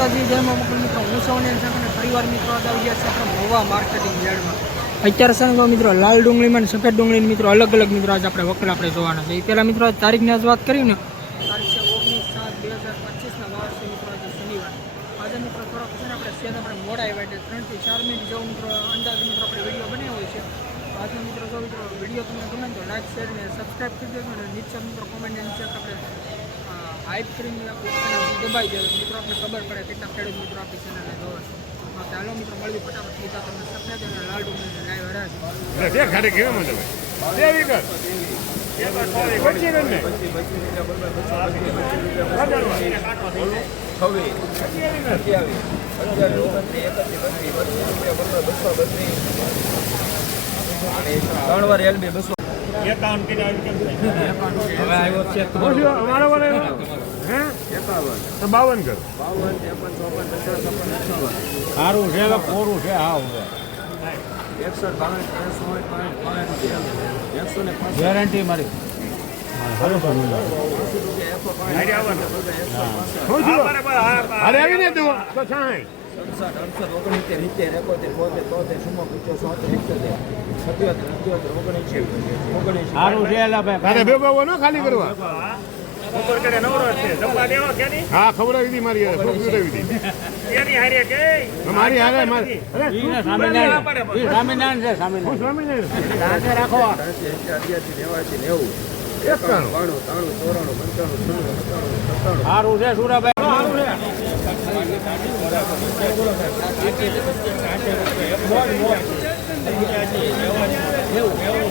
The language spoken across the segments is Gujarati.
માતાજી જય મોકલ મિત્રો હું સૌને અને પરિવાર મિત્રો આજે આવી ગયા છે આપણે મોવા માર્કેટિંગ યાર્ડમાં. અત્યારે છે મિત્રો લાલ ડુંગળીમાં અને સફેદ ડુંગળીની મિત્રો અલગ અલગ મિત્રો આજે આપણે વકલ આપણે જોવાના છે. એ પહેલાં મિત્રો આજ તારીખની આજ વાત કરી ને. તારીખ છે ઓગણીસ સાત બે હજાર પચીસના વાર છે મિત્રો આજે શનિવાર. આજે મિત્રો થોડાક છે ને આપણે સેન આપણે મોડા આવ્યા એટલે ત્રણથી ચાર મિનિટ જેવું મિત્રો અંદાજે મિત્રો આપણે વીડિયો બનાવ્યો છે. આજનો મિત્રો જો મિત્રો વીડિયો તમને ગમે તો લાઈક શેર ને સબસ્ક્રાઈબ કરી દેજો અને નીચે મિત્રો કોમેન્ટ નીચે આપણે હાઈપ કરીને દબાઈ જાય મિત્રો આપણે ખબર પડે કેટલા ખેડૂત મિત્રો આપણી ચેનલને જોવે છે. ચાલો મિત્રો મળવી ફટાફટ. લીધા તમને સફેદ અને લાલ ડુંગળીને લાઈવ હરાજ. જે ખાલી કેવા મને દેવી કર ત્રણ વાર એલબી બસો? હવે આવ્યો છે હે તો બાવન કર સારું છે કોરું છે હાવ એકસો બાવન ત્રણસો એકસો ને ગેરંટી મારી. ઓગણીસી સારું છે ખાલી કરવા? હા હતી મારી હતી. મારી હારે મારી સ્વામિનારાયણ છે. સ્વામિનારાયણ. રાખો. નેવું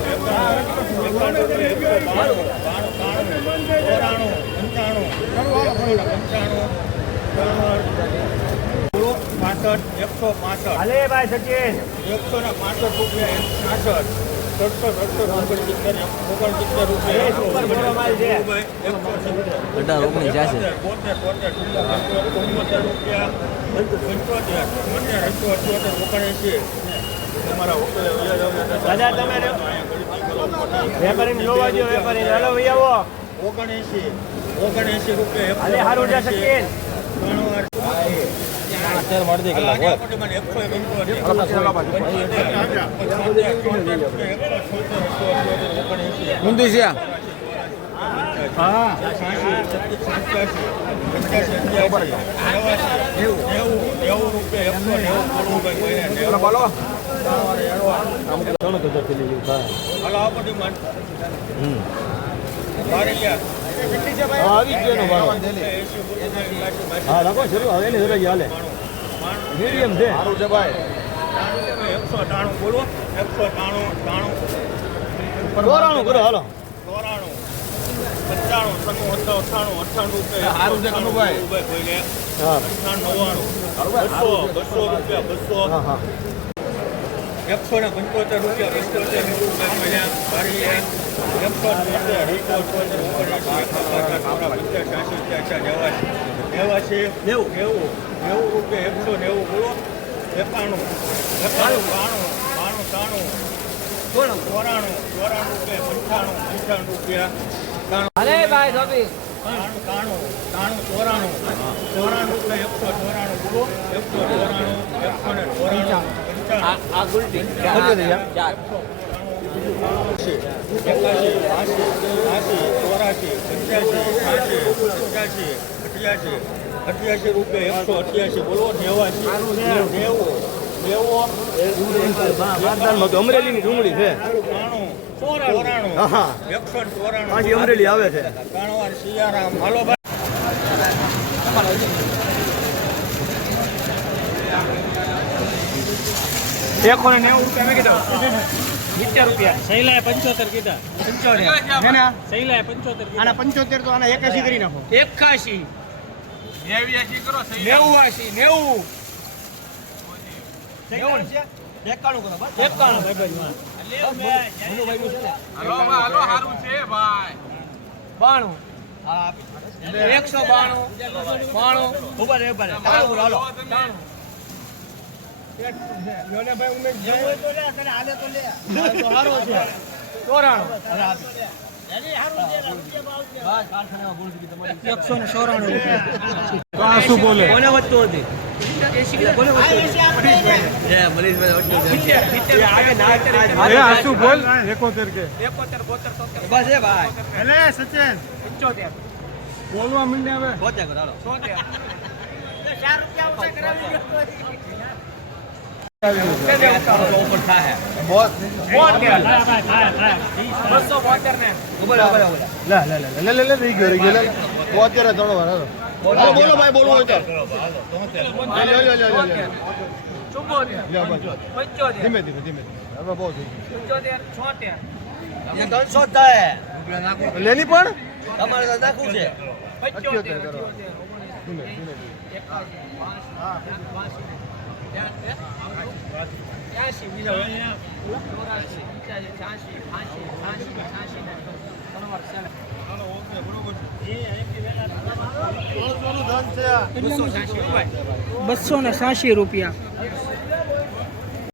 ભાઈ સચિન એકસો ને પાંસઠ રૂપિયા છાસઠ સડસઠ અડસઠ ઓગણસિત્તેર ઓગણસિત્તેર રૂપિયા. અઢાર ઓગણીસ જશે બોતેર બોતેર ચુમ્મોતેર રૂપિયા પંચોતેર પંચોતેર અઠ્યોતેર ઓગણએંસી દાદા તમે વેપારીને જોવા દો વેપારી. હેલો ભાઈ આવો. ઓગણએસી ઓગણએંસી રૂપિયા હાલે સારું છે સચિન ઊંધી છે હા. આવી ગયો હા રાખો શરૂ હવે ને જરા હાલે મીડિયમ છે સારું છે ભાઈ એકસો અઠાણું બોલો એકસો ત્રાણું ત્રાણું ચોરાણું કરો હાલો ચોરાણું પંચાણું અઠ્ઠા અઠાણું અઠ્ઠાણું રૂપિયા સારું છે કનુભાઈ. રૂપિયા કોઈને હા અઠ્ઠાણું નવ્વાણું બસો બસો રૂપિયા બસો એકસો ને પંચોતેર રૂપિયા પંચોતેર એકસો નેવાસી નેવું નેવું નેવું રૂપિયા એકસો નેવું બોલો એકાણું એકાણું બાણું બાણું ત્રાણું ચોરાણું. ચોરાણું રૂપિયા પંચાણું પંચાણું રૂપિયા ત્રાણું ત્રાણું ત્રાણું ચોરાણું ચોરાણું રૂપિયા એકસો ચોરાણું બોલો એકસો ચોરાણું, એકસો ને ચોરાણું. પંચ્યાસી અઠ્યાસી રૂપિયા એકસો અઠ્યાસી બોલો નેવાસી નેવું અમરેલીની ડુંગળી છે અમરેલી આવે છે ત્રણ સિયારામ હાલો ભાઈ એકસો પંચોતેર કીધા પંચોતેર એકાણું કરો બાણું એકસો બાણું બાણું ઉપર બોલવા માંડ્યા હવે. લે બોલો ભાઈ બોલો. ધીમે ધીમે ધીમે ધીમે. હવે બહુ થઈ ગયું. લેની પણ કરો. ધીમે ધીમે. બસો ને સાસી રૂપિયા.